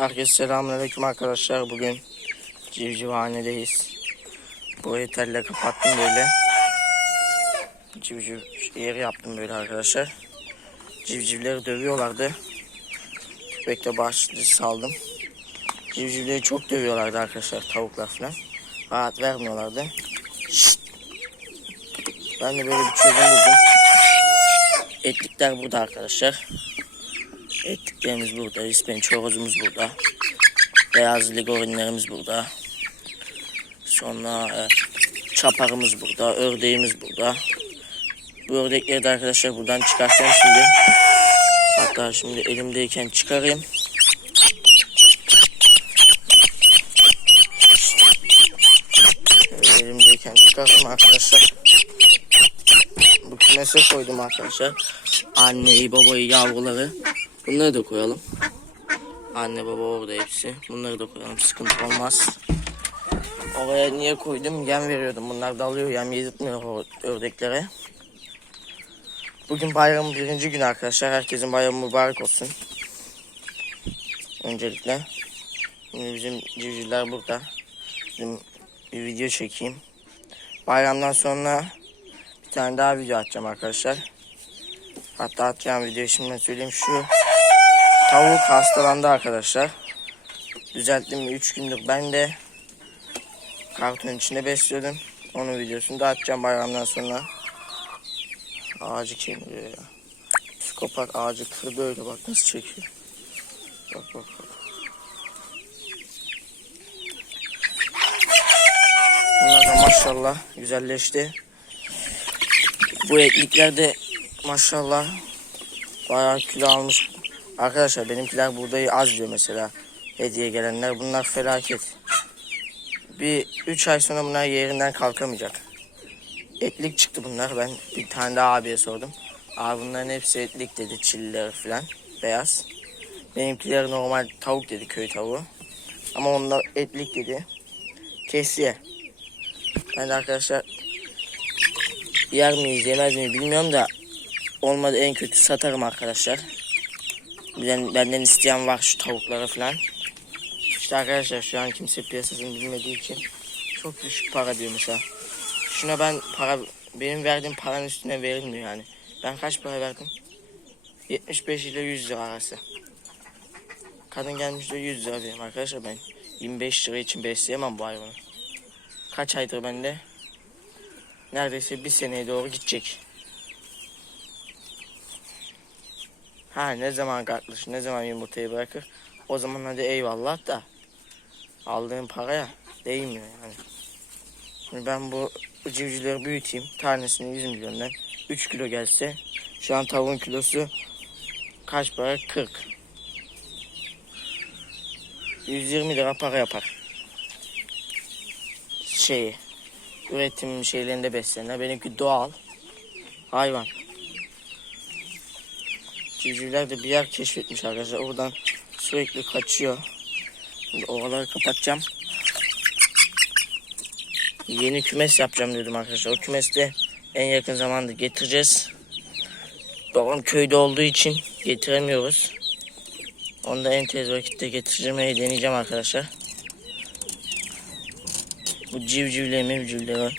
Herkese selamünaleyküm arkadaşlar. Bugün civcivhanedeyiz. Burayı telle kapattım böyle. Civciv yeri yaptım böyle arkadaşlar. Civcivleri dövüyorlardı. Köpekle başlığı saldım. Civcivleri çok dövüyorlardı arkadaşlar tavuklar falan. Rahat vermiyorlardı. Ben de böyle bir çözüm buldum. Etlikler burada arkadaşlar. Etliklerimiz burada. İspen çorozumuz burada. Beyaz ligorinlerimiz burada. Sonra e, çaparımız burada. Ördeğimiz burada. Bu ördekleri de arkadaşlar buradan çıkartacağım şimdi. Hatta şimdi elimdeyken çıkarayım. Elimdeyken çıkarayım arkadaşlar. Bu kümese koydum arkadaşlar. Anneyi, babayı, yavruları. Bunları da koyalım. Anne baba orada hepsi. Bunları da koyalım. Sıkıntı olmaz. Oraya niye koydum? Yem veriyordum. Bunlar dalıyor. Yem yedirtmiyor ördeklere. Bugün bayramın birinci günü arkadaşlar. Herkesin bayramı mübarek olsun. Öncelikle. Şimdi bizim civcivler burada. Bizim bir video çekeyim. Bayramdan sonra bir tane daha video atacağım arkadaşlar. Hatta atacağım videoyu şimdiden söyleyeyim. Şu tavuk hastalandı arkadaşlar. Düzelttim 3 gündür ben de karton içinde besliyordum. Onun videosunu da atacağım bayramdan sonra. Ağacı kemiriyor ya. Psikopat ağacı kırdı öyle bak nasıl çekiyor. Bak bak bak. Bunlar da maşallah güzelleşti. Bu eklikler de maşallah bayağı kilo almış. Arkadaşlar benimkiler buğdayı az diyor mesela. Hediye gelenler bunlar felaket. Bir 3 ay sonra bunlar yerinden kalkamayacak. Etlik çıktı bunlar. Ben bir tane daha abiye sordum. Abi bunların hepsi etlik dedi. Çilliler falan. Beyaz. Benimkiler normal tavuk dedi köy tavuğu. Ama onlar etlik dedi. Kesiye. Ben de arkadaşlar yer miyiz yemez miyiz bilmiyorum da olmadı en kötü satarım arkadaşlar. Benden, benden isteyen var şu tavukları falan. İşte arkadaşlar şu an kimse piyasasını bilmediği için çok düşük para diyor mesela. Şuna ben para benim verdiğim paranın üstüne verilmiyor yani. Ben kaç para verdim? 75 ile 100 lira arası. Kadın gelmiş de 100 lira diyorum arkadaşlar ben 25 lira için besleyemem bu hayvanı. Kaç aydır bende? Neredeyse bir seneye doğru gidecek. Ha ne zaman kalkmış, ne zaman yumurtayı bırakır. O zaman hadi eyvallah da aldığım paraya değmiyor yani. Şimdi ben bu civcivleri büyüteyim. Tanesini 100 milyondan 3 kilo gelse şu an tavuğun kilosu kaç para? 40. 120 lira para yapar. Şeyi üretim şeylerinde beslenir. Benimki doğal hayvan. Civcivler de bir yer keşfetmiş arkadaşlar. Oradan sürekli kaçıyor. Şimdi oraları kapatacağım. Yeni kümes yapacağım dedim arkadaşlar. O kümeste en yakın zamanda getireceğiz. Babam köyde olduğu için getiremiyoruz. Onu da en tez vakitte getirmeyi deneyeceğim arkadaşlar. Bu civcivleri mevcivleri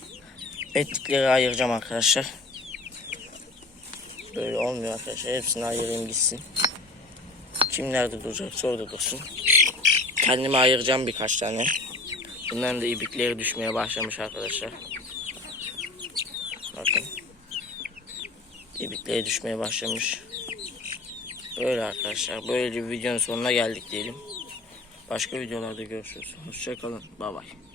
etlikleri ayıracağım arkadaşlar. Böyle olmuyor arkadaşlar. Hepsini ayırayım gitsin. Kim nerede duracaksa orada dursun. Kendime ayıracağım birkaç tane. Bunların da ibikleri düşmeye başlamış arkadaşlar. Bakın. İbikleri düşmeye başlamış. Böyle arkadaşlar. Böylece videonun sonuna geldik diyelim. Başka videolarda görüşürüz. Hoşçakalın. Bay bay.